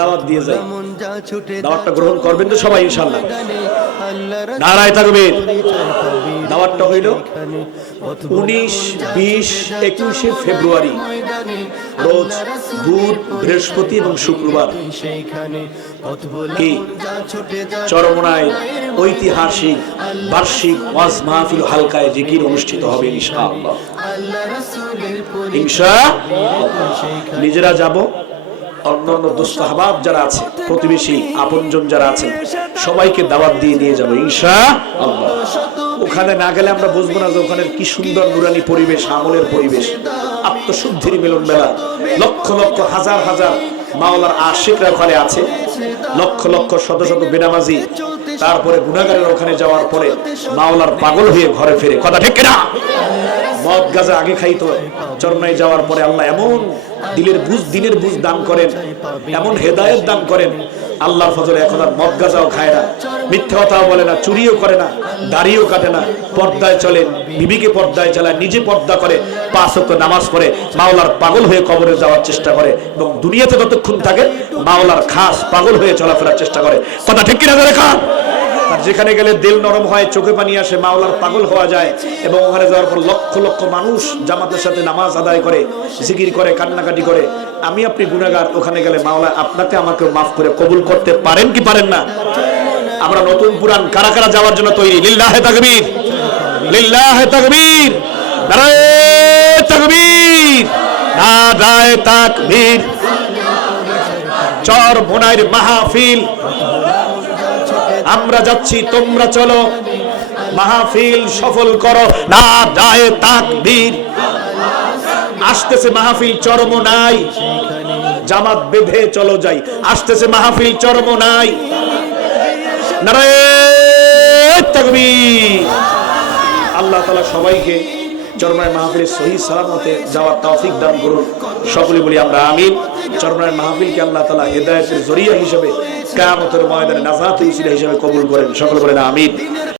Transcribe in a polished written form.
দাওয়াত দিয়ে যাই, দাওয়াতটা গ্রহণ করবেন তো সবাই ইনশাআল্লাহ। নারায়ে তাকবীর। দাওয়াতটা হইল 19, 20, 21 ফেব্রুয়ারি রোজ বুধ, বৃহস্পতি এবং শুক্রবার কি চরমনায় ঐতিহাসিক বার্ষিক ওয়াজ মাহফিল হালকায়ে জিকির অনুষ্ঠিত হবে ইনশাআল্লাহ। ইনশাআল্লাহ নিজেরা যাব, অন্যান্য দোস্ত আহবাব যারা আছে, প্রতিবেশী আপনজন যারা আছেন সবাইকে দাওয়াত দিয়ে নিয়ে যাবো ইনশাআল্লাহ। ওখানে না গেলে আমরা বুঝবো না যে ওখানে কি সুন্দর নুরানি পরিবেশ, আমলের পরিবেশ, আত্মশুদ্ধির মিলন মেলা। লক্ষ লক্ষ হাজার হাজার মাওলার আশিকরা ওখানে আছে, লক্ষ লক্ষ শত শত বেনামাজি, তারপরে গুনাহগারের ওখানে যাওয়ার পরে মাওলার পাগল হয়ে ঘরে ফিরে। কথা ঠিক কিনা? মদ গাঁজা আগে খাইতো, চরমায় যাওয়ার পরে আল্লাহ এমন দিনের বুঝ দান করেন, এমন হেদায়েত দান করেন, আল্লাহর ফজলে এখন আর মদ গাঁজাও খায় না, মিথ্যা কথাও বলে না, চুরিও করে না, দাড়িও কাটে না, পর্দায় চলে, বিবিকে পর্দায় চালায়, নিজে পর্দা করে, 5 ওয়াক্ত নামাজ পড়ে, মাওলার পাগল হয়ে কবরে যাওয়ার চেষ্টা করে এবং দুনিয়াতে যতক্ষণ থাকে মাওলার খাস পাগল হয়ে চলাফেরার চেষ্টা করে। কথা ঠিক কিনা ধরে খান? আর যেখানে গেলে দিল নরম হয়, চোখে পানি আসে, মাওলার পাগল হওয়া যায় এবং ওখানে যাওয়ার পর লক্ষ লক্ষ মানুষ জামাতের সাথে নামাজ আদায় করে, জিকির করে, কান্নাকাটি করে। আমি আপনি গুনাহগার, ওখানে গেলে মাওলা আপনাকে আমাকে মাফ করে কবুল করতে পারেন কি পারেন না? আমরা নতুন পুরান কারা কারা যাওয়ার জন্য তৈরি? লিল্লাহে তাকবীর, লিল্লাহে তাকবীর, নারায়ে তাকবীর, নারায়ে তাকবীর। চরমনাইর মাহফিল আমরা যাচ্ছি, তোমরা চলো, মাহফিল সফল করো, নারায়ে তাকবীর। আসতেছে মাহফিল চরমনাই, জামাত বেঁধে চলো যাই। আসতেছে মাহফিল চরমনাই, নারায়ে তাকবীর। আল্লাহ তাআলা সবাইকে চরমনাই মাহফিলে সহি সালামতে যাওয়ার তৌফিক দান করুন। সকলে বলি আমরা আমিন। চরমনাই মাহফিলকে আল্লাহ তাআলা হেদায়েতের জরিয়া হিসেবে কিয়ামতের ময়দানে নাজাতের উসিলা হিসেবে কবুল করেন। সকলে বলেন আমিন।